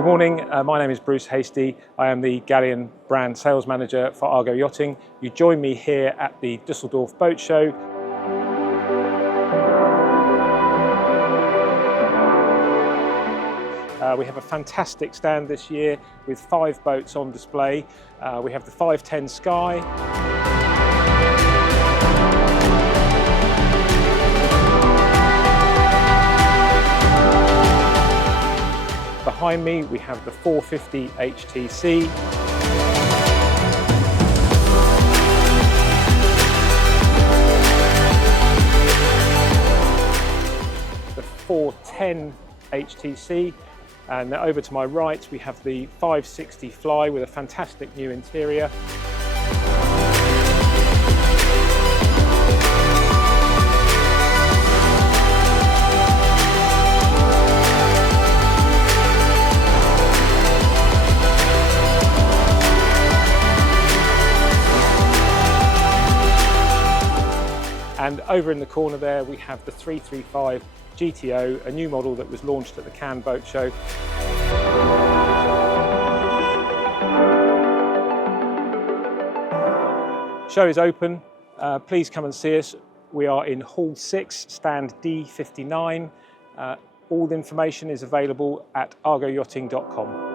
Good morning, my name is Bruce Hastie. I am the Galeon brand sales manager for Argo Yachting. You join me here at the Düsseldorf boat show. We have a fantastic stand this year with 5 boats on display. We have the 510 Sky, behind me we have the 450 HTC, the 410 HTC, and over to my right we have the 560 Fly with a fantastic new interior. And over in the corner there we have the 335 GTO, a new model that was launched at the Cannes Boat Show. Show is open, please come and see us. We are in Hall 6, stand D59. All the information is available at argoyachting.com.